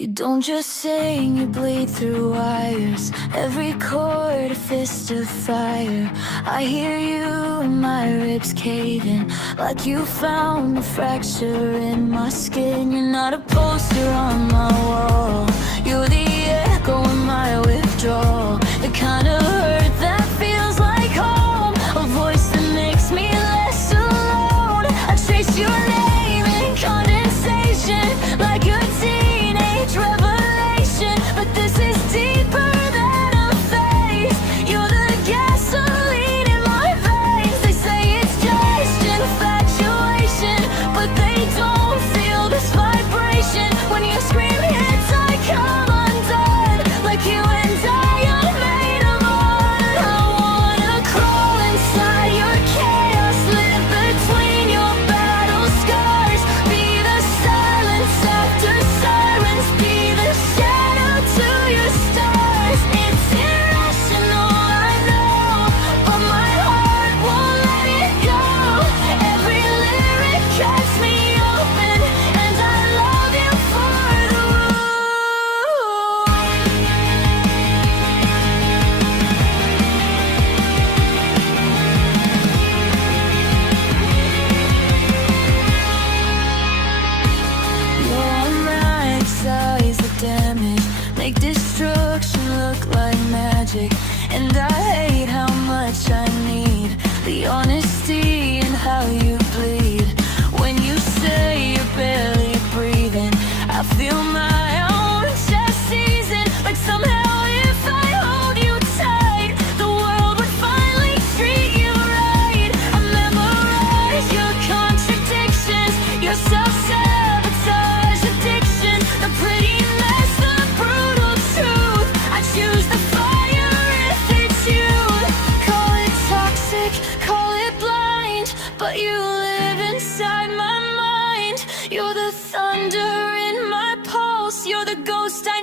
You don't just sing, you bleed through wires. Every chord a fist of fire. I hear you and my ribs caving, like you found a fracture in my skin. You're not a poster on my wall, you're the echo in my withdrawal. The kind of hurt that feels like home, a voice that makes me less alone. I chase your name in condensation, like a teenage revelation. But this is deeper than a phase. You're the gasoline in my veins. They say it's just infatuation, but they don't feel this vibration. When you scream hits, I come undone, like you and I are made of one. I wanna crawl inside your chaos, live between your battle scars, be the silence after sirens, be the shadow to your stars. It's irrational, I know, but my heart won't let it go. Every lyric cuts me open, and I love you for the romanticize the damage, make destruction look like magic. And I hate how much I need the honesty in how you bleed. When you say you're barely breathing, I feel my own chest seizing, like somehow if I hold you tight, the world would finally treat you right. I memorize your contradictions, your self-sabotage addiction, the pretty mess, the brutal truth. I choose the fire if it's you. Call it toxic, call it blind, but you live inside my mind. You're the thunder in my pulse, you're the ghost I